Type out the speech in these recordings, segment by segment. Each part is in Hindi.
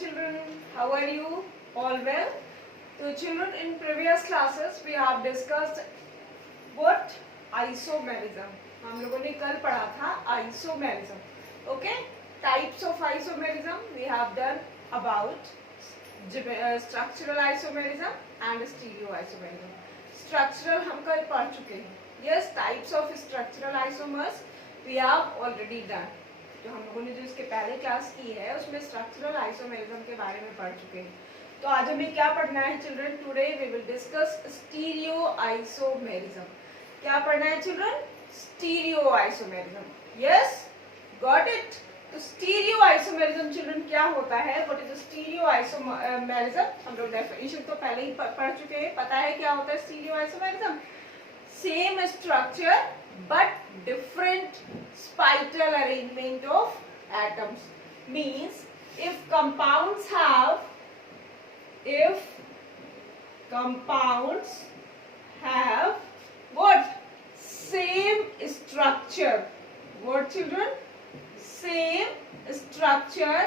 children, how are you? All well? So children, in previous classes we have discussed what isomerism. हम लोगों ने कल पढ़ा था isomerism. Okay? Types of isomerism we have done about structural isomerism and stereoisomerism. Structural हम कल पढ़ चुके हैं. Yes, types of structural isomers we have already done. जो हम लोगों ने जो इसके पहले क्लास की है उसमें स्ट्रक्चरल आइसोमेरिज्म के बारे में पढ़ चुके हैं. तो आज हमें क्या पढ़ना है children? Today we will discuss stereo isomerism. क्या पढ़ना है children? Stereo isomerism. Yes, got it. तो स्टीरियो आइसोमेरिज्म चिल्ड्रन क्या होता है? What is stereo isomerism? हम लोग डेफिनेशन तो पहले ही पढ़ चुके हैं. पता है क्या होता है stereo isomerism? Same structure but different spiral arrangement of atoms. Means if compounds have what? Same structure. What children? Same structure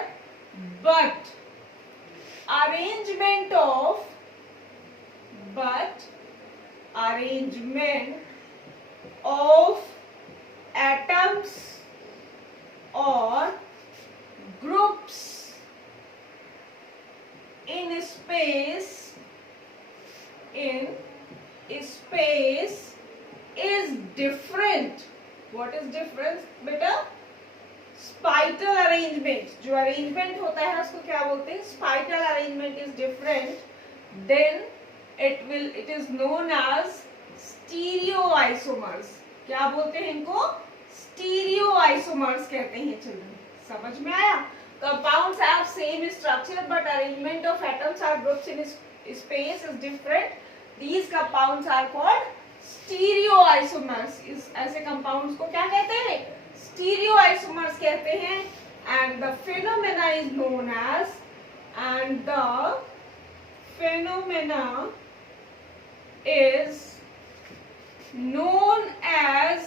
but arrangement of atoms or groups in space is different. What is difference बेटा? Spiral arrangement. जो अरेंजमेंट होता है उसको क्या बोलते हैं? Spiral arrangement is different, then it is known as stereo isomers. क्या बोलते हैं इनको? स्टीरियो आइसोमर्स कहते हैं चिल्ड्रन. समझ में आया? Compounds have same structure but arrangement of atoms or groups in space is different. These compounds are called stereo isomers. ऐसे कंपाउंड्स को क्या कहते हैं? स्टीरियो आइसोमर्स कहते हैं. And the phenomena is known as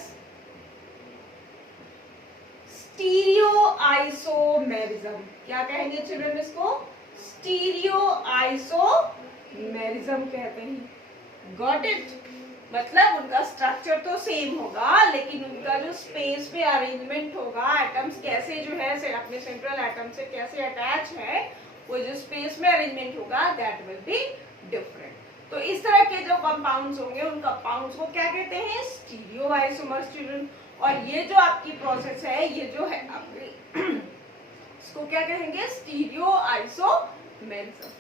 stereo isomerism. क्या कहेंगे चिल्ड्रन इसको? स्टीरियो आइसोमेरिज्म कहते हैं. Got it? मतलब उनका स्ट्रक्चर तो सेम होगा लेकिन उनका जो स्पेस पे अरेंजमेंट होगा, एटम्स कैसे जो है अपने सेंट्रल एटम से कैसे अटैच है, वो जो स्पेस में अरेंजमेंट होगा दैट विल बी डिफरेंट. तो इस तरह के जो कंपाउंड्स होंगे उन कंपाउंड्स को क्या कहते हैं? Stereo isomers children. और ये जो आपकी प्रोसेस है, ये जो है आपकी इसको क्या कहेंगे? Stereo isomerism.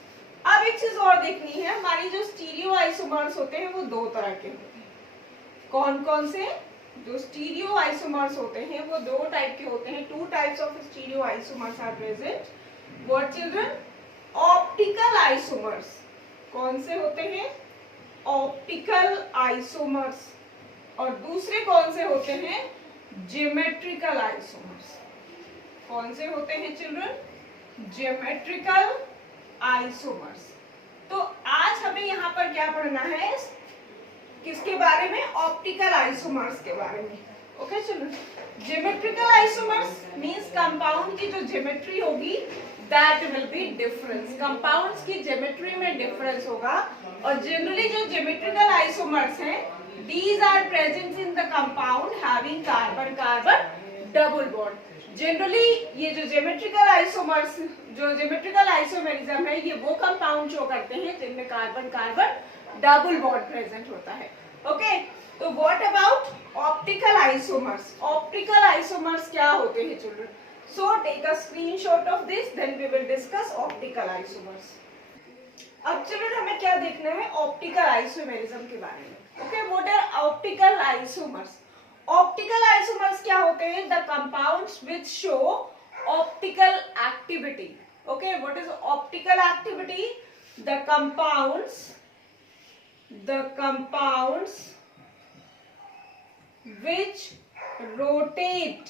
अब एक चीज और देखनी है, हमारी जो स्टीरियो आइसोमर्स होते हैं वो दो तरह के होते हैं. कौन कौन से? जो स्टीरियो आइसोमर्स होते हैं वो दो टाइप के होते हैं. Two types of stereo isomers are present. What children? Optical isomers. कौन से होते हैं? Optical isomers. और दूसरे कौन से होते हैं? Geometrical isomers. कौन से होते हैं चिल्ड्रन? Geometrical isomers. तो आज हमें यहाँ पर क्या पढ़ना है? किसके बारे में? ऑप्टिकल आइसोमर्स के बारे में. Okay children. Geometrical isomers means compound की जो ज्योमेट्री होगी that will be difference. Compounds की ज्योमेट्री में डिफरेंस होगा. और जनरली जो ज्योमेट्रिकल आइसोमर्स हैं these are present in the compound having carbon carbon double bond. Generally ये जो ज्योमेट्रिकल आइसोमेरिज्म है ये वो कंपाउंड शो करते हैं जिनमें carbon carbon double bond present होता है. ओके. तो what about optical isomers? Optical isomers क्या होते हैं children? So take a screenshot of this, then we will discuss optical isomers. अब चिल्ड्रन हमें क्या देखना है? ऑप्टिकल आइसोमेरिज्म के बारे में. Okay, what are optical isomers? Optical isomers क्या होते हैं? The compounds which show optical activity. Okay, what is optical activity? The compounds which rotate.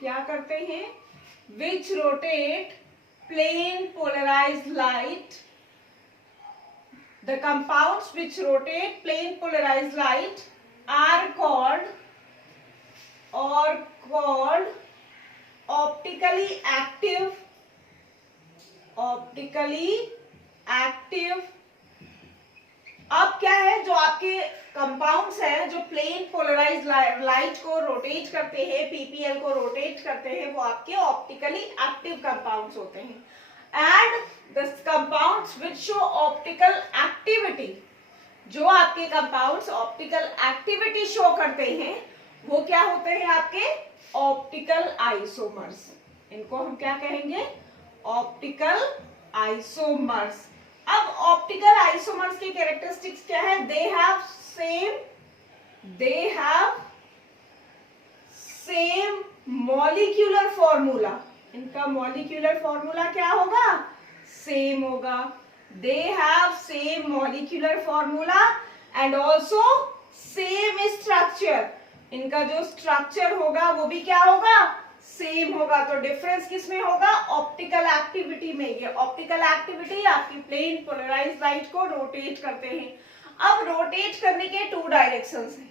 क्या करते हैं? Which rotate plane polarised light. The compounds which rotate plane polarized light are called optically active optically active. अब क्या है, जो आपके कंपाउंड्स हैं जो प्लेन पोलराइज्ड लाइट को रोटेट करते हैं, पीपीएल को रोटेट करते हैं, वो आपके ऑप्टिकली एक्टिव कंपाउंड्स होते हैं। And the compounds which show optical activity, जो आपके कंपाउंड्स ऑप्टिकल एक्टिविटी शो करते हैं वो क्या होते हैं, आपके ऑप्टिकल आइसोमर्स। इनको हम क्या कहेंगे, ऑप्टिकल आइसोमर्स। अब ऑप्टिकल आइसोमर्स की कैरेक्टरिस्टिक्स क्या है, they have same molecular formula. इनका मॉलिक्यूलर फॉर्मूला क्या होगा, सेम होगा। They have same molecular formula and also same structure. इनका जो स्ट्रक्चर होगा वो भी क्या होगा, सेम होगा। तो डिफरेंस किसमें होगा, ऑप्टिकल एक्टिविटी में। ये ऑप्टिकल एक्टिविटी आपकी प्लेन पोलराइज्ड लाइट को रोटेट करते हैं। अब रोटेट करने के टू डायरेक्शंस हैं।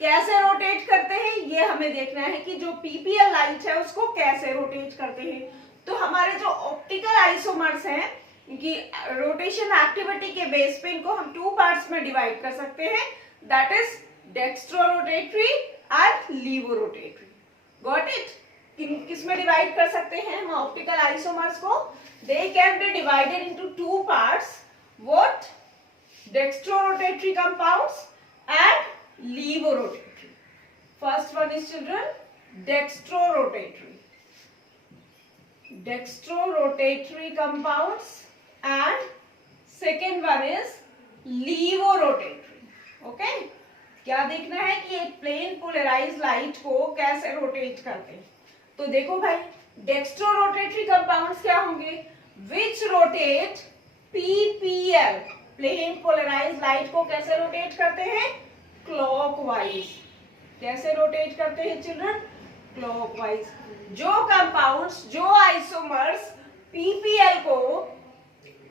कैसे रोटेट करते हैं ये हमें देखना है कि जो पीपीएल लाइट है उसको कैसे रोटेट करते हैं। तो हमारे जो ऑप्टिकल आइसोमर्स हैं इनकी रोटेशन एक्टिविटी के बेस पे इनको हम टू पार्ट्स में डिवाइड कर सकते हैं, that is dextrorotatory and levorotatory. Got it? किस में डिवाइड कर सकते हैं हम ऑप्टिकल आइसोमर्स को, they can be divided into two parts, what, dextrorotatory compounds and levorotatory. First one is children dextrorotatory compounds and second one is levorotatory. Okay? क्या देखना है कि एक प्लेन पोलराइज्ड लाइट को कैसे रोटेट करते हैं। तो देखो भाई, डेक्स्ट्रोरोटेटरी कंपाउंड्स क्या होंगे, which rotate PPL, plane polarised light को कैसे रोटेट करते हैं, क्लॉकवाइज। कैसे रोटेट करते हैं चिल्ड्रन, क्लॉकवाइज। जो कंपाउंड्स, जो आइसोमर्स पीपीएल को,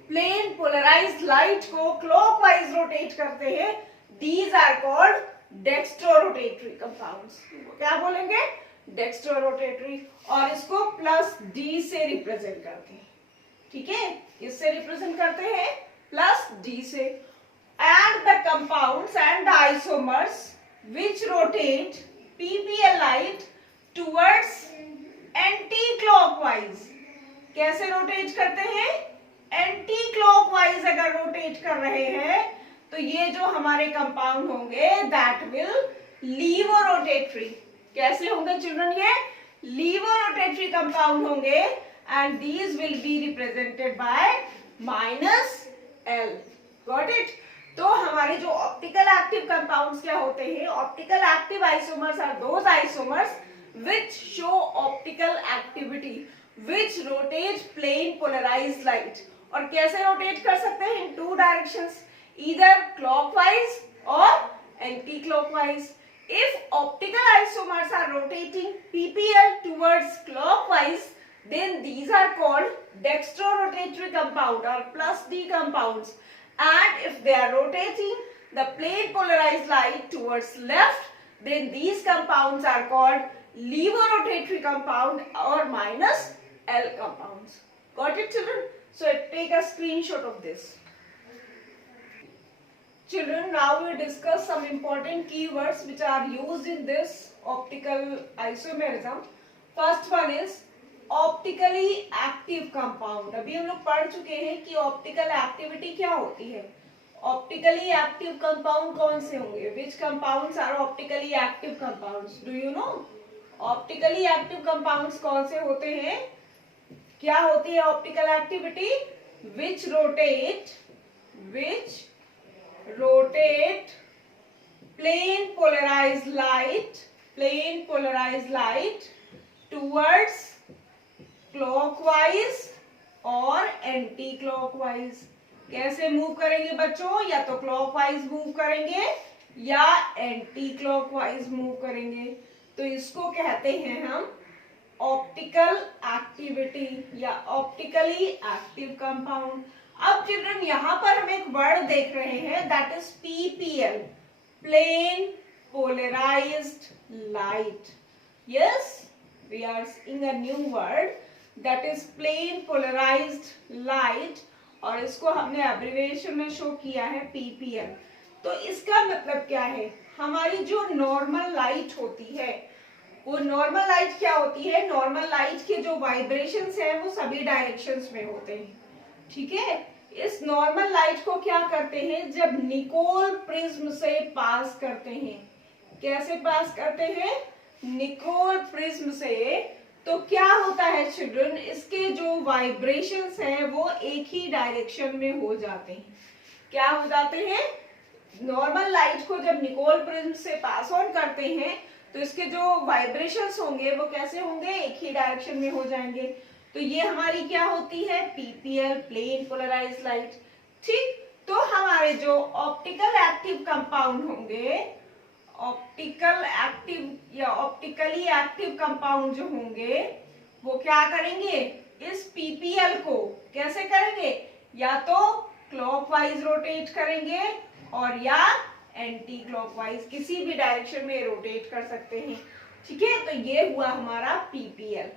प्लेन पोलराइज्ड लाइट को क्लॉकवाइज रोटेट करते हैं, these are called dextrorotatory compounds. क्या बोलेंगे, डेक्स्ट्रोरोटेटरी। और इसको प्लस डी से रिप्रेजेंट करते हैं, ठीक है, इससे रिप्रेजेंट करते हैं प्लस डी से। And the compounds and the isomers which rotate PPL light towards anti-clockwise. कैसे रोटेट करते हैं, एंटी क्लॉकवाइज अगर रोटेट कर रहे हैं तो ये जो हमारे कंपाउंड होंगे दैट विल लीवोरोटेटरी। कैसे होंगे चिल्ड्रन, ये लीवोरोटेटरी कंपाउंड होंगे and these will be represented by -L। Got it? तो हमारे जो ऑप्टिकल एक्टिव कंपाउंड्स क्या होते हैं, optical active isomers are those isomers which show optical activity which rotate plane polarized light। और कैसे रोटेट कर सकते हैं, in two directions, either clockwise or anti-clockwise। If optical isomers are rotating PPL towards clockwise, then these are called dextrorotatory compound or plus D compounds। And if they are rotating the plane polarized light towards left, then these compounds are called levorotatory compound or -L compounds। Got it children? So take a screenshot of this. Children, now we discuss some important keywords which are used in this optical isomerism. First one is optically active compound. अभी हम लोग पढ़ चुके हैं कि ऑप्टिकल एक्टिविटी क्या होती है। ऑप्टिकली एक्टिव कंपाउंड कौन से होंगे, which compounds are optically active compounds, do you know? Optically active compounds कौन से होते हैं, क्या होती है optical activity, which rotate plane polarised light towards clockwise और एंटी क्लॉकवाइज। कैसे मूव करेंगे बच्चों, या तो क्लॉकवाइज मूव करेंगे या एंटी क्लॉकवाइज मूव करेंगे। तो इसको कहते हैं हम ऑप्टिकल एक्टिविटी या ऑप्टिकली एक्टिव कंपाउंड। अब चिल्ड्रन यहाँ पर हम एक वर्ड देख रहे हैं that is PPL, plane polarised light. Yes, we are seeing a new word that is plane polarized light, और इसको हमने एब्रिविएशन में शो किया है पीपीएल। तो इसका मतलब क्या है, हमारी जो नॉर्मल लाइट होती है, वो नॉर्मल लाइट क्या होती है, नॉर्मल लाइट के जो वाइब्रेशंस है वो सभी डायरेक्शंस में होते हैं, ठीक है। इस नॉर्मल लाइट को क्या करते हैं, जब निकोल प्रिज्म से पास करते हैं, कैसे पास करते हैं, निकोल प्रिज्म से, तो क्या होता है चिल्ड्रन, इसके जो वाइब्रेशंस हैं वो एक ही डायरेक्शन में हो जाते हैं। क्या हो जाते हैं, नॉर्मल लाइट को जब निकोल प्रिज्म से पास ऑन करते हैं तो इसके जो वाइब्रेशंस होंगे वो कैसे होंगे, एक ही डायरेक्शन में हो जाएंगे। तो ये हमारी क्या होती है, पीपीएल, प्लेन पोलराइज्ड लाइट, ठीक। तो हमारे जो ऑप्टिकल एक्टिव कंपाउंड होंगे, ऑप्टिकल एक्टिव या ऑप्टिकली एक्टिव कंपाउंड जो होंगे वो क्या करेंगे, इस पीपीएल को कैसे करेंगे, या तो क्लॉकवाइज रोटेट करेंगे और या एंटी क्लॉकवाइज, किसी भी डायरेक्शन में रोटेट कर सकते हैं, ठीक है। तो ये हुआ हमारा पीपीएल।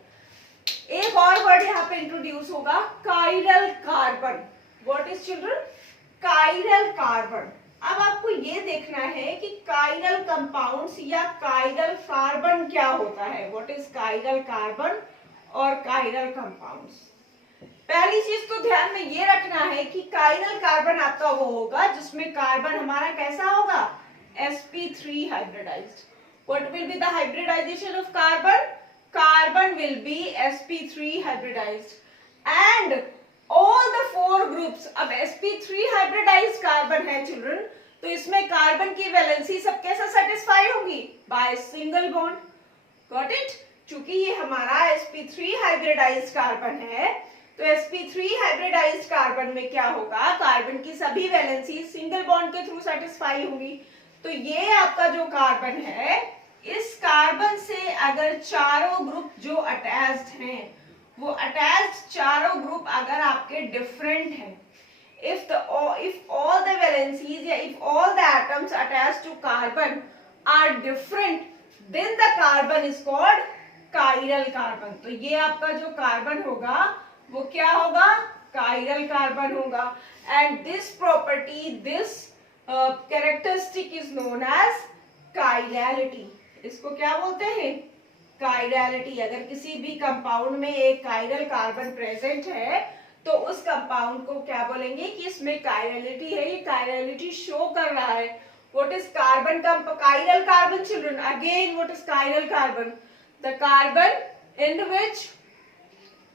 एक और वर्ड यहाँ पे इंट्रोड्यूस होगा, chiral carbon. What is children, chiral carbon. अब आपको ये देखना है कि काइरल कंपाउंड्स या काइरल कार्बन क्या होता है। व्हाट इज काइरल कार्बन और काइरल कंपाउंड्स। पहली चीज तो ध्यान में ये रखना है कि काइरल कार्बन आपका वो होगा जिसमें कार्बन हमारा कैसा होगा, sp3 hybridised. What will be the hybridisation of carbon, carbon will be sp3 hybridised and all the 4 groups. अब sp3 हाइब्रिडाइज्ड कार्बन है चिल्ड्रन, तो इसमें कार्बन की वैलेंसी सब कैसे सेटिस्फाई होगी, by single bond. Got it. चूंकि ये हमारा sp3 हाइब्रिडाइज्ड कार्बन है, तो sp3 हाइब्रिडाइज्ड कार्बन में क्या होगा, कार्बन की सभी वैलेंसी सिंगल बॉन्ड के थ्रू सेटिस्फाई होंगी। तो ये आपका जो कार्बन है, इस कार्बन से अगर चारों ग्रुप जो अटैच्ड हैं, वो अटैच्ड चारों ग्रुप अगर आपके डिफरेंट हैं, if all the valencies या if all the atoms attached to carbon are different, then the carbon is called chiral carbon। तो ये आपका जो कार्बन होगा वो क्या होगा, chiral कार्बन होगा। and this property, this characteristic is known as chirality। इसको क्या बोलते हैं, काइरलिटी। अगर किसी भी कंपाउंड में एक काइरल कार्बन प्रेजेंट है तो उस कंपाउंड को क्या बोलेंगे कि इसमें काइरलिटी है, ये काइरलिटी शो कर रहा है। What is carbon, chiral carbon children, again what is chiral carbon, the carbon in which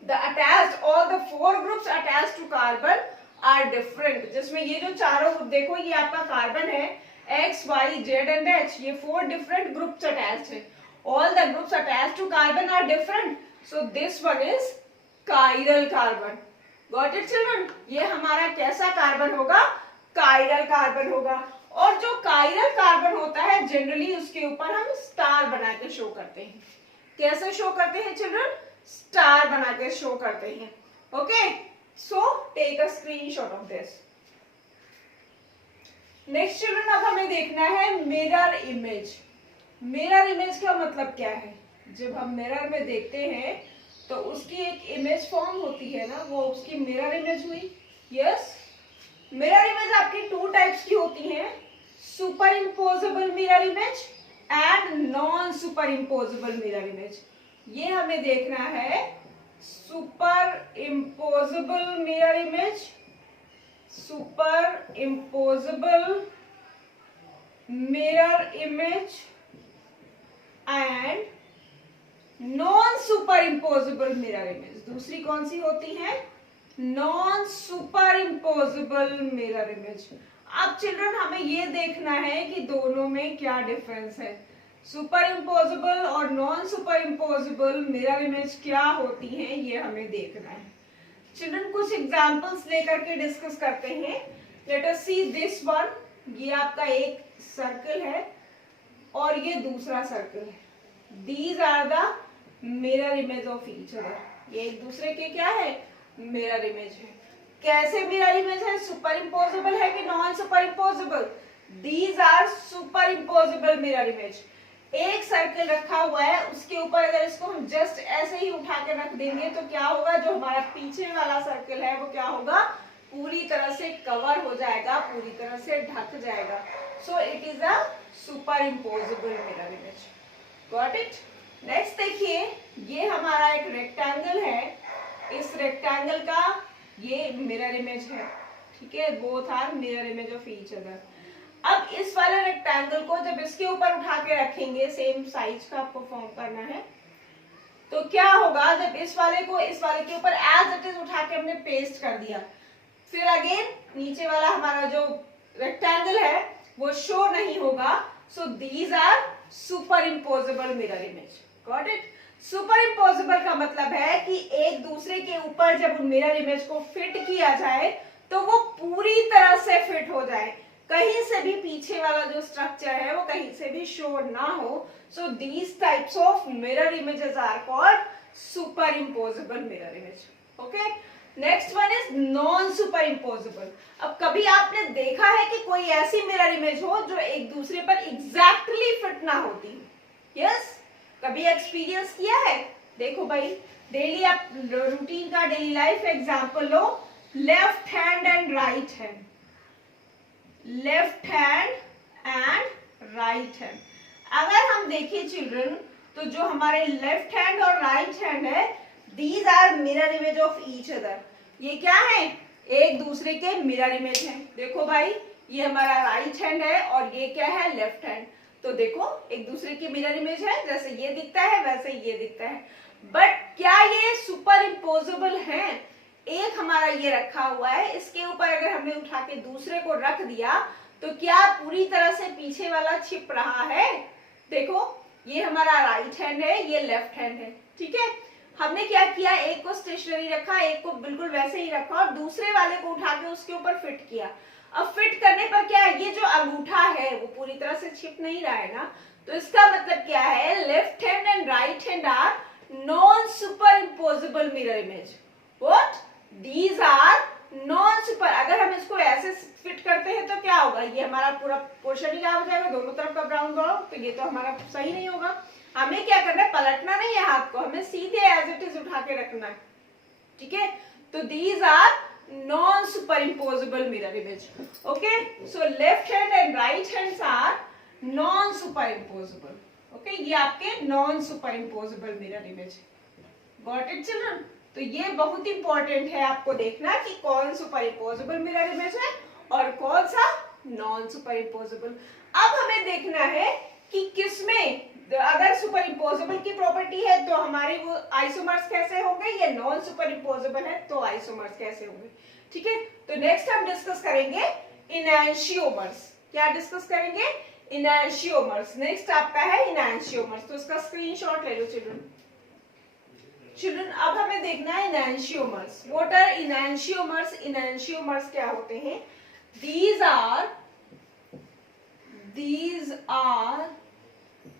the attached all the 4 groups attached to carbon are different. जिसमें ये जो चारों ग्रुप देखो, ये आपका कार्बन है, X, Y, Z and H, ये 4 डिफरेंट ग्रुप्स अटैच्ड है। All the groups attached to carbon are different, so this one is chiral carbon। Got it children? ये हमारा कैसा कार्बन होगा, chiral कार्बन होगा। और जो chiral कार्बन होता है जनरली उसके ऊपर हम स्टार बना के शो करते हैं। कैसे शो करते हैं चिल्ड्रन, स्टार बना के शो करते हैं। Okay, so take a screenshot of this. Next children, अब हमें देखना है मिरर इमेज। मिरर इमेज का मतलब क्या है, जब हम मिरर में देखते हैं तो उसकी एक इमेज फॉर्म होती है ना, वो उसकी मिरर इमेज हुई। यस, मिरर इमेज आपकी 2 टाइप्स की होती हैं, super imposable mirror image and non superimposable mirror image. ये हमें देखना है super imposable mirror image, super imposable mirror image and non superimposable mirror image. दूसरी कौन सी होती है, non superimposable mirror image. अब चिल्ड्रन हमें ये देखना है कि दोनों में क्या डिफरेंस है, सुपर इम्पोजेबल और non superimposable mirror image क्या होती हैं, ये हमें देखना है। चिल्ड्रन कुछ एग्जांपल्स लेकर के डिस्कस करते हैं। Let us see this one. ये आपका एक सर्कल है और ये दूसरा सर्कल है। These are the mirror image of each other। ये एक दूसरे के क्या है, मिरर इमेज है। कैसे मिरर इमेज है, सुपर इम्पोजेबल है कि non super imposable, These are super imposable mirror image. एक सर्कल रखा हुआ है, उसके ऊपर अगर इसको हम जस्ट ऐसे ही उठा के रख देंगे तो क्या होगा, जो हमारा पीछे वाला सर्कल है वो क्या होगा, पूरी तरह से कवर हो जाएगा, पूरी तरह से ढक जाएगा. सो it is a super imposable mirror image. Got it. Next देखिए, ये हमारा एक रेक्टेंगल है, इस रेक्टेंगल का ये मिरर इमेज है. ठीक है, both are mirror image of each other. अब इस वाले रेक्टेंगल को जब इसके ऊपर उठा के रखेंगे, सेम साइज का आपको फॉर्म करना है, तो क्या होगा, जब इस वाले को इस वाले के ऊपर एज इट इज उठा के हमने पेस्ट कर दिया, फिर अगेन नीचे वाला हमारा जो रेक्टेंगल है वो शो नहीं होगा. So these are superimposable mirror image. Got it. Superimposable का मतलब है कि एक दूसरे के ऊपर जब मिरर इमेज को फिट किया जाए तो वो पूरी तरह से फिट हो जाए, कहीं से भी पीछे वाला जो स्ट्रक्चर है वो कहीं से भी शो ना हो. So these types of mirror images are called superimposable mirror image. Okay. Next one is non superimposable. अब कभी आपने देखा है कि कोई ऐसी मिरर इमेज हो जो एक दूसरे पर एग्जैक्टली फिट ना होती? यस, कभी एक्सपीरियंस किया है? देखो भाई, डेली आप रूटीन का डेली लाइफ एग्जांपल लो, left hand and right hand, left hand and right hand. अगर हम देखें चिल्ड्रन, तो जो हमारे लेफ्ट हैंड और राइट हैंड है, these are mirror image of each other. ये क्या है, एक दूसरे के मिरर इमेज हैं. देखो भाई, ये हमारा राइट हैंड है और ये क्या है, लेफ्ट हैंड. तो देखो एक दूसरे की मिरर इमेज है, जैसे ये दिखता है वैसे ये दिखता है. बट क्या ये सुपर इम्पोजेबल है? एक हमारा ये रखा हुआ है, इसके ऊपर अगर हमने उठा के दूसरे को रख दिया तो क्या पूरी तरह से पीछे वाला छिप रहा है? देखो, ये हमारा राइट हैंड है, ये लेफ्ट हैंड है. ठीक है, हमने क्या किया, एक को स्टेशनरी रखा, एक को बिल्कुल वैसे ही रखा और दूसरे वाले को उठा के उसके ऊपर फिट किया. अब फिट करने पर क्या है, ये जो अंगूठा है वो पूरी तरह से छिप नहीं रहा है ना. तो इसका मतलब क्या है, left hand and right hand are non superimposable mirror image. What? These are non super. अगर हम इसको ऐसे फिट करते हैं तो क्या होगा, ये हमारा पूरा पोर्शन ही हो जाएगा, दोनों तरफ का ब्राउन ब्राउन. तो ये तो हमारा सही नहीं होगा. हमें क्या करना है, पलटना नहीं है हाथ को, हमें सीधे एज इट इज उठा के रखना है. ठीक है, तो these are non superimposable mirror image. Okay, so left hand and right hands are non superimposable. Okay, ये आपके non superimposable mirror image. Got it children? तो ये बहुत इंपॉर्टेंट है आपको देखना कि कौन सुपर इम्पोजेबल मिरर इमेज है और कौन सा नॉन सुपर इम्पोजेबल. अब हमें देखना है कि किसमें अगर सुपर इम्पोजेबल की प्रॉपर्टी है तो हमारे वो आइसोमर्स कैसे होंगे, ये नॉन सुपर इम्पोजेबल है तो आइसोमर्स कैसे होंगे. ठीक है, तो नेक्स्ट हम डिस्कस करेंगे इनैंशियोमर्स. क्या डिस्कस करेंगे? इनैंशियोमर्स. नेक्स्ट आपका है इनैंशियोमर्स. तो इसका स्क्रीनशॉट ले लो चिल्ड्रन. चिल्ड्रन, अब हमें देखना है इनैंशियोमर्स. What are इनैंशियोमर्स? इनैंशियोमर्स क्या होते हैं? These are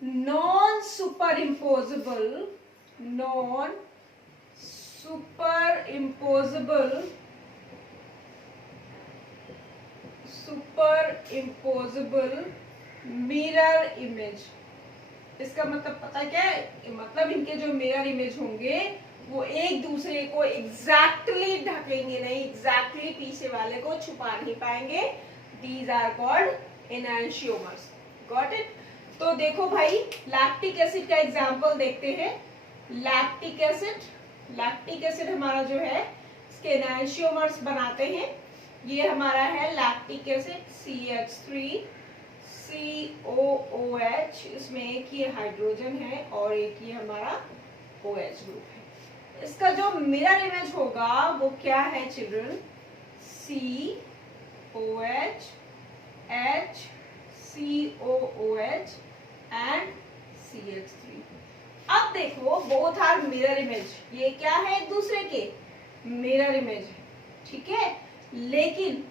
non-superimposable mirror image. इसका मतलब पता क्या है? मतलब इनके जो मिरर इमेज होंगे वो एक दूसरे को एग्जैक्टली ढकेंगे नहीं, एग्जैक्टली पीछे वाले को छुपा नहीं पाएंगे. These are called enantiomers. Got it? तो देखो भाई, लैक्टिक एसिड का एग्जांपल देखते हैं. लैक्टिक एसिड हमारा जो है इसके एनांशियोमर्स बनाते हैं. ये हमारा है लैक्टिक एसिड CH3 COOH. इसमें एक ये हाइड्रोजन है और एक ये हमारा OH ग्रुप है. इसका जो मिरर इमेज होगा वो क्या है children? COH H COOH and CH3. अब देखो, बोथ आर मिरर इमेज. ये क्या है, एक दूसरे के मिरर इमेज है. ठीक है, लेकिन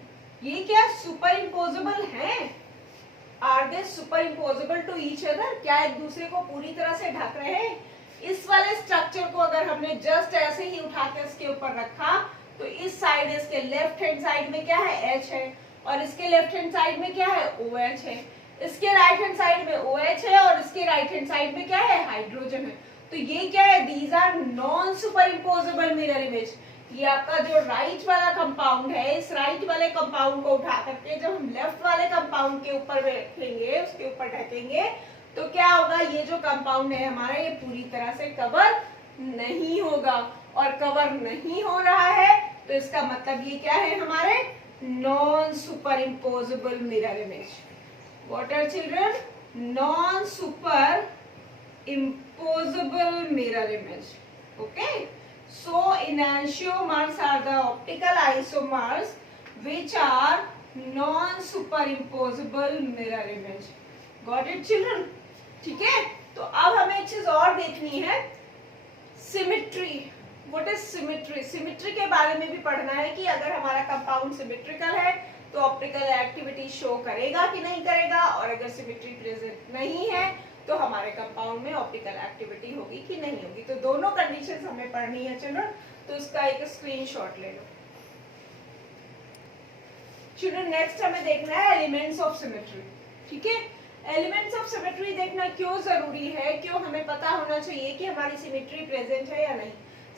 ये क्या सुपर इम्पोजेबल है? Are they superimposable to each other? क्या एक दूसरे को पूरी तरह से ढक रहे हैं? इस वाले स्ट्रक्चर को अगर हमने जस्ट ऐसे ही उठा के इसके ऊपर रखा तो इस साइड, इसके लेफ्ट हैंड साइड में क्या है, H है और इसके लेफ्ट हैंड साइड में क्या है, OH है. इसके राइट हैंड साइड में OH है और इसके राइट हैंड साइड में क्या है, हाइड्रोजन है। तो ये क्या है, these are non superimposable mirror image. ये आपका जो राइट वाला कंपाउंड है, इस राइट वाले कंपाउंड को उठा करके जब हम लेफ्ट वाले कंपाउंड के ऊपर रखेंगे, उसके ऊपर ढकेंगे, तो क्या होगा, ये जो कंपाउंड है हमारा, ये पूरी तरह से कवर नहीं होगा। और कवर नहीं हो रहा है तो इसका मतलब ये क्या है हमारे, non superimposable mirror image. What are children, non super imposable mirror image. Okay, so enantiomers are the optical isomers which are non-superimposable mirror image. Got it children? ठीक है, तो अब हमें एक चीज और देखनी है, symmetry. What is symmetry? Symmetry के बारे में भी पढ़ना है कि अगर हमारा कंपाउंड सिमेट्रिकल है तो ऑप्टिकल एक्टिविटी शो करेगा कि नहीं करेगा, और अगर सिमेट्री प्रेजेंट नहीं है तो हमारे कंपाउंड में ऑप्टिकल एक्टिविटी होगी कि नहीं होगी। तो दोनों कंडीशंस हमें पढ़नी है चिल्ड्रन, तो इसका एक स्क्रीनशॉट ले लो। चिल्ड्रन नेक्स्ट हमें देखना है एलिमेंट्स ऑफ सिमेट्री। ठीक है, एलिमेंट्स ऑफ सिमेट्री देखना क्यों जरूरी है, क्यों हमें पता होना चाहिए कि हमारी सिमेट्री प्रेजेंट है या नहीं।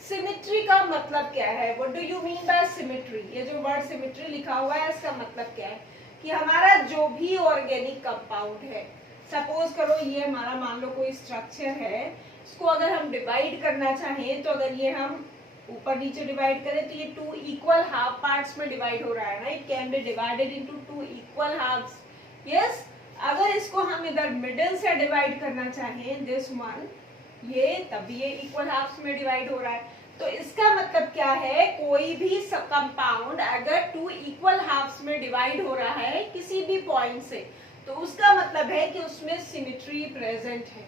सिमेट्री का मतलब क्या है, what do you mean by symmetry? ये जो वर्ड सिमेट्री लिखा हुआ है इसका मतलब क्या है कि हमारा जो भी ऑर्गेनिक कंपाउंड है, सपोज करो ये हमारा मान लो कोई स्ट्रक्चर है, इसको अगर हम डिवाइड करना चाहें तो अगर ये हम ऊपर नीचे डिवाइड करें तो ये 2 इक्वल हाफ पार्ट्स में डिवाइड हो रहा है ना, it can be divided into 2 equal halves. Yes, अगर इसको हम इधर मिडिल से डिवाइड करना चाहें, दिस वन, ये तब ये इक्वल हाफ्स में डिवाइड हो रहा है। तो इसका मतलब क्या है, कोई भी कंपाउंड अगर 2 इक्वल हाफ्स में डिवाइड हो रहा है किसी भी पॉइंट से, तो उसका मतलब है कि उसमें सिमेट्री प्रेजेंट है।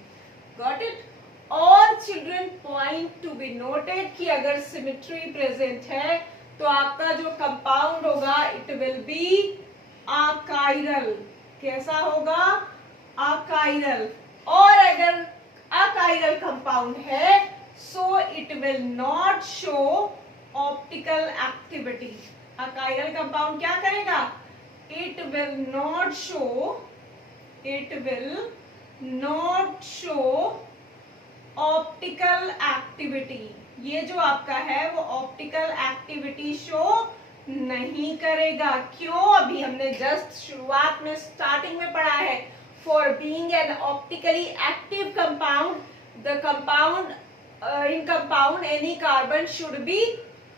Got it? और children point to be noted कि अगर सिमेट्री प्रेजेंट है तो आपका जो कंपाउंड होगा इट विल बी अकाइरल। कैसा होगा? अकाइरल। और अगर अकाइरल कंपाउंड है so it will not show optical activity. Achiral compound क्या करेगा? it will not show optical activity। ये जो आपका है वो ऑप्टिकल एक्टिविटी शो नहीं करेगा। क्यों? अभी हमने जस्ट शुरुआत में स्टार्टिंग में पढ़ा है, for being an optically active compound the compound in compound any carbon should be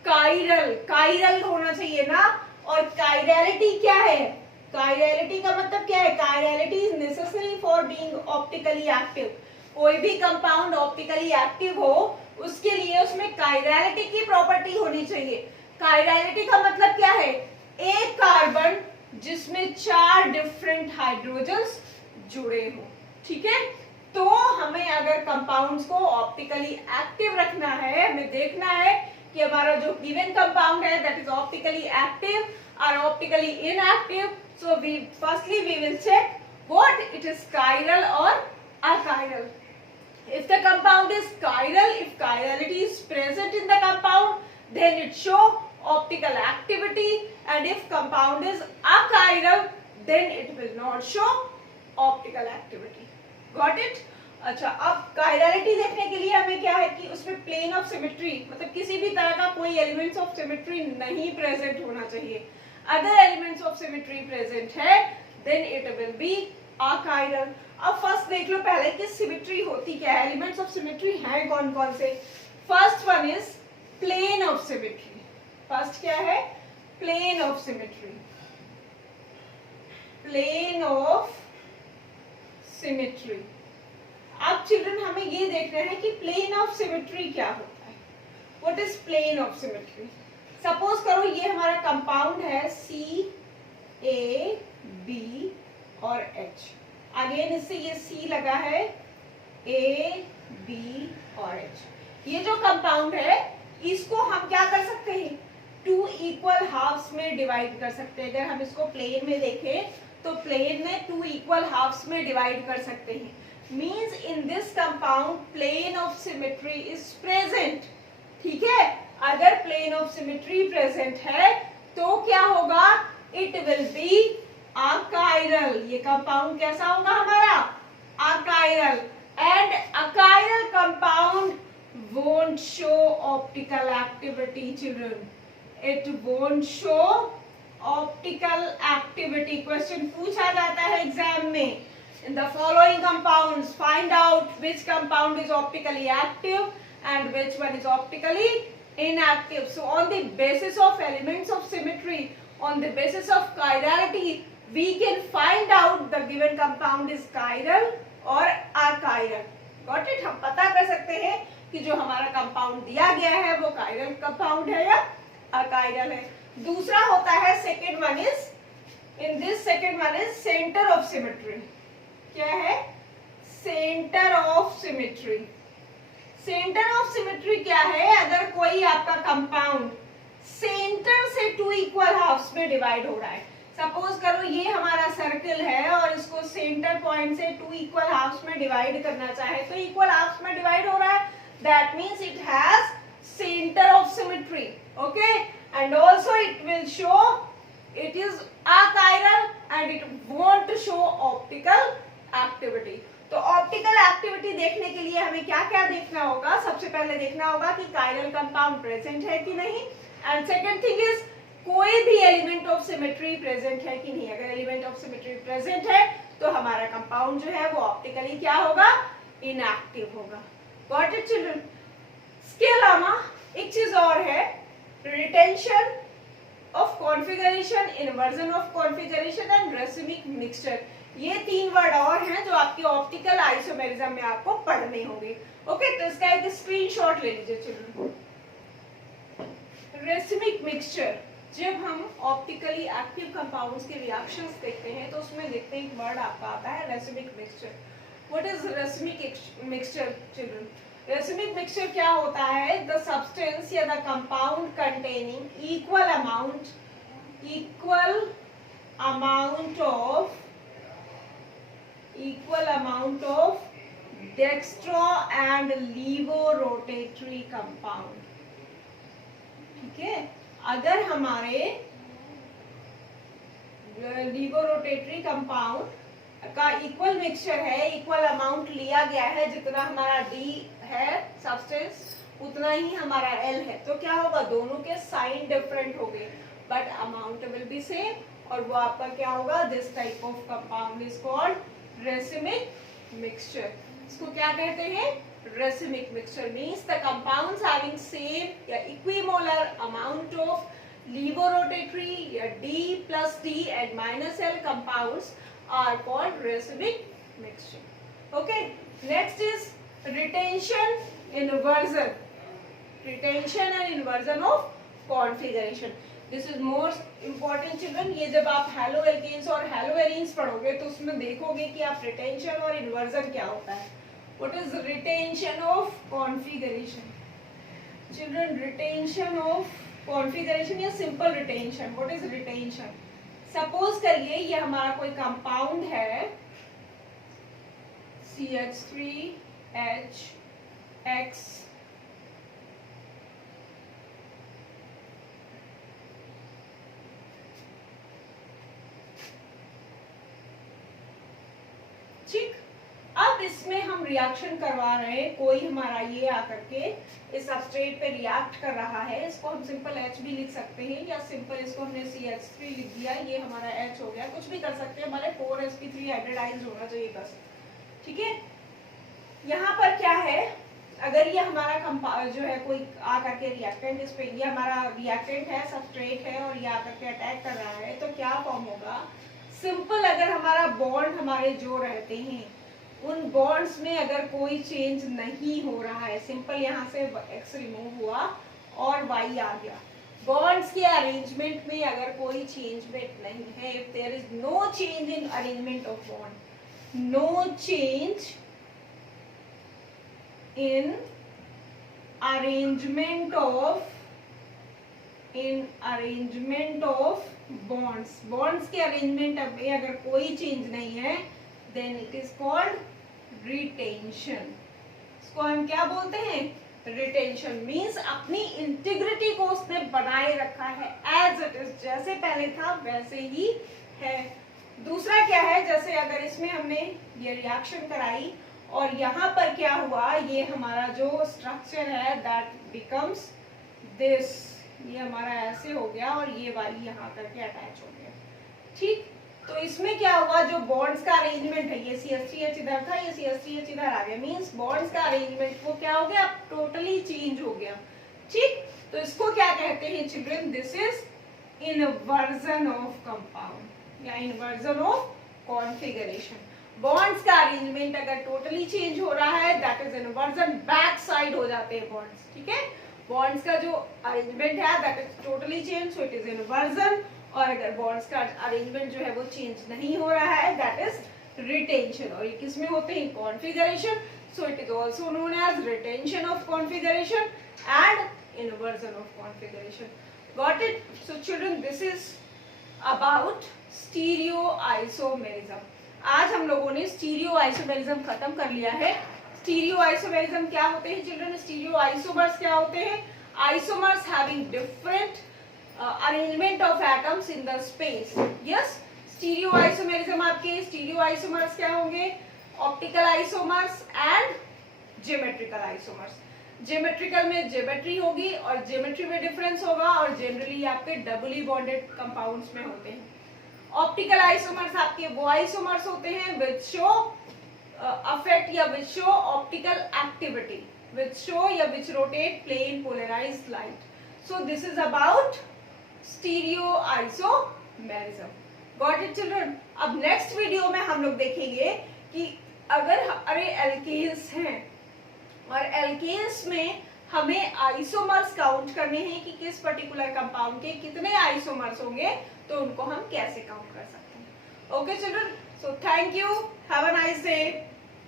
chiral. Chiral होना चाहिए ना। और काइरलिटी क्या है? काइरलिटी का मतलब क्या है? Chirality is necessary for being optically active. कोई भी कंपाउंड ऑप्टिकली एक्टिव हो उसके लिए उसमें काइरलिटी की प्रॉपर्टी होनी चाहिए। काइरलिटी का मतलब क्या है? एक कार्बन जिसमें 4 डिफरेंट हाइड्रोजन्स जुड़े हो। ठीक है, तो हमें अगर कंपाउंड्स को ऑप्टिकली एक्टिव रखना है, हमें देखना है कि हमारा जो गिवन कंपाउंड है दैट इज ऑप्टिकली एक्टिव और optically inactive. So we firstly we will check what it is, chiral और achiral. If the compound is chiral, if chirality is present in the compound, then it show optical activity, and if compound is achiral, then it will not show optical activity. Got it? अच्छा, अब कायरलिटी देखने के लिए हमें क्या है कि उसमें प्लेन ऑफ सिमेट्री, मतलब किसी भी तरह का कोई एलिमेंट्स ऑफ सिमेट्री नहीं प्रेजेंट होना चाहिए। अगर एलिमेंट्स ऑफ सिमेट्री प्रेजेंट है देन इट विल बी अकाइरल। अब फर्स्ट देख लो पहले कि सिमेट्री होती क्या है, एलिमेंट्स ऑफ सिमेट्री हैं कौन कौन से। First one is plane of symmetry. First क्या है? Plane of symmetry. Plane of symmetry. अब चिल्ड्रन हमें ये देखना है कि प्लेन ऑफ सिमेट्री क्या होता है। What is plane of symmetry? Suppose करो ये हमारा कंपाउंड है CAB और H। अगेन इससे ये C लगा है, AB और H। ये जो कंपाउंड है इसको हम क्या कर सकते हैं? 2 इक्वल हाफ्स में डिवाइड कर सकते हैं। अगर हम इसको प्लेन में देखें तो प्लेन में 2 इक्वल हाफ्स में डिवाइड कर सकते हैं। Means in this compound plane of symmetry is present. ठीक है, अगर प्लेन ऑफ सिमेट्री प्रेजेंट है तो क्या होगा? It will be achiral. Achiral, ये कंपाउंड कैसा होगा हमारा, achiral, and achiral compound won't show optical activity children, it won't show optical activity. Question पूछा जाता है एग्जाम में, in the following compounds find out which compound is optically active and which one is optically inactive. So on the basis of elements of symmetry, on the basis of chirality, we can find out the given compound is chiral or achiral. Got it? हम पता कर सकते हैं कि जो हमारा कंपाउंड दिया गया है वो कायरल कंपाउंड है या अकाइरल है. दूसरा होता है second one is, in this second one is centre of symmetry. क्या है? Centre of symmetry. Centre of symmetry क्या है? अगर कोई आपका कंपाउंड सेंटर से टू इक्वल हाफ्स में डिवाइड हो रहा है, सपोज करो ये हमारा सर्कल है और इसको सेंटर पॉइंट से टू इक्वल हाफ्स में डिवाइड करना चाहे तो इक्वल हाफ्स में डिवाइड हो रहा है, that means it has center of symmetry, okay, and also it will show it is achiral and it won't show optical activity. तो ऑप्टिकल एक्टिविटी देखने के लिए हमें क्या क्या देखना होगा? सबसे पहले देखना होगा कि कायरल कंपाउंड प्रेजेंट है कि नहीं, एंड सेकेंड थिंग इज कोई भी एलिमेंट ऑफ सिमेट्री प्रेजेंट है कि नहीं. अगर एलिमेंट ऑफ सिमेट्री प्रेजेंट है तो हमारा कंपाउंड जो है वो ऑप्टिकली क्या होगा? इनएक्टिव होगा. Got it children? इसके अलावा एक चीज और है, retention of configuration, inversion of configuration and racemic mixture. ये तीन वर्ड और हैं जो आपके ऑप्टिकल आइसोमेरिज्म में आपको पढ़ने होंगे. ओके, तो इसका एक स्क्रीनशॉट ले लीजिए चिल्ड्रन. रेसिमिक मिक्सचर, जब हम ऑप्टिकली एक्टिव कंपाउंड्स के रिएक्शंस देखते हैं तो उसमें देखते हैं एक वर्ड आपका आता है racemic mixture. What is racemic mixture children? Racemic mixture क्या होता है? द सब्सटेंस या the compound containing equal amount of dextro and levorotatory compound. ठीक है, अगर हमारे लीवोरोटेटरी कंपाउंड का इक्वल मिक्सचर है, इक्वल अमाउंट लिया गया है, जितना हमारा डी है सब्सटेंस उतना ही हमारा एल है, तो क्या होगा? दोनों के साइन डिफरेंट हो गए but amount will be same, और वो आपका क्या होगा? This type of compound is called racemic mixture. इसको क्या कहते हैं? Racemic mixture means the compounds having same या इक्विमोलर अमाउंट ऑफ लीवोरोटेटरी या D plus D and minus L compounds are called racemic mixture. Okay, next is retention and inversion of configuration. This is most important children. ये जब आप हेलोएल्केन्स और हेलोएरीन्स पढ़ोगे तो उसमें देखोगे कि आप रिटेंशन और इन्वर्जन क्या होता है. What is retention of configuration? Children, retention of configuration या simple retention. What is retention? Suppose करिए ये हमारा कोई कंपाउंड है CH3H ठीक. अब इसमें हम रिएक्शन करवा रहे हैं, कोई हमारा ये आकर के इस सबस्ट्रेट पे रिएक्ट कर रहा है, इसको हम सिंपल H भी लिख सकते हैं या सिंपल इसको हमने CH3 लिख दिया, ये हमारा H हो गया, कुछ भी कर सकते हैं, हमारे 4sp3 हाइब्रिडाइज्ड होना चाहिए बस. ठीक है, यहाँ पर क्या है? अगर ये हमारा जो है कोई आकर के रिएक्टेंट, इस पे ये हमारा रिएक्टेंट है, सबस्ट्रेट है और ये आकर के अटैक कर रहा है, तो क्या फॉर्म होगा? सिंपल अगर हमारा बॉन्ड हमारे जो रहते हैं उन बॉन्ड्स में अगर कोई चेंज नहीं हो रहा है, सिंपल यहाँ से X रिमूव हुआ और Y आ गया, बॉन्ड्स के अरेंजमेंट में अगर कोई चेंजमेंट नहीं है, if there is no change in arrangement of bond, no change in arrangement of bonds के अरेंजमेंट में अगर कोई चेंज नहीं है, then it is called retention. इसको हम क्या बोलते हैं? रिटेंशन मींस अपनी इंटीग्रिटी को उसने बनाए रखा है, एज इट इज, जैसे पहले था वैसे ही है. दूसरा क्या है, जैसे अगर इसमें हमने ये रिएक्शन कराई और यहाँ पर क्या हुआ, ये हमारा जो स्ट्रक्चर है दैट बिकम्स दिस, ये हमारा ऐसे हो गया और ये वाली यहाँ करके अटैच हो गया, ठीक। तो इसमें क्या हुआ, जो बॉन्ड्स का अरेंजमेंट है, ये CH3H इधर था, ये CH3H इधर आ गया, मींस बॉन्ड्स का अरेंजमेंट वो क्या हो गया, टोटली चेंज हो गया, ठीक। तो इसको क्या कहते हैं children, this is inversion of compound या इनवर्जन ऑफ कॉन्फिगरेशन। बॉन्ड्स का अरेंजमेंट अगर टोटली चेंज हो रहा है that is inversion, back side हो जाते हैं बॉन्ड्स, ठीक है। बॉन्ड्स का जो अरेंजमेंट है that is totally change, so it is inversion. और अगर बॉन्ड्स का अरेंजमेंट जो है वो चेंज नहीं हो रहा है दैट इज रिटेंशन। और ये किस में होते हैं, configuration, so it is also known as retention of configuration and inversion of configuration. Got it? So children this is about stereoisomerism. आज हम लोगों ने स्टीरियो आइसोमेरिज्म खत्म कर लिया है। स्टीरियो आइसोमेरिज्म क्या होते हैं चिल्ड्रन, स्टीरियो आइसोमर्स क्या होते हैं, isomers having different arrangement of atoms in the space. Yes, stereo isomerism आपके स्टीरियो आइसोमर्स क्या होंगे, optical isomers and geometrical isomers. Geometrical में ज्योमेट्री होगी और ज्योमेट्री में डिफरेंस होगा और जनरली आपके डबली बॉन्डेड कंपाउंड्स में होते हैं। ऑप्टिकल आइसोमर्स आपके वो आइसोमर्स होते हैं विच शो अफेक्ट या which show optical activity, which show या which rotate plane polarised light. So this is about stereoisomerism. Got it children? अब नेक्स्ट वीडियो में हम लोग देखेंगे कि अगर हमारे एल्केन्स हैं और एल्केन्स में हमें आइसोमर्स काउंट करने हैं कि किस पर्टिकुलर कंपाउंड के कितने आइसोमर्स होंगे, तो उनको हम कैसे काउंट कर सकते हैं। Okay children, so thank you, have a nice day.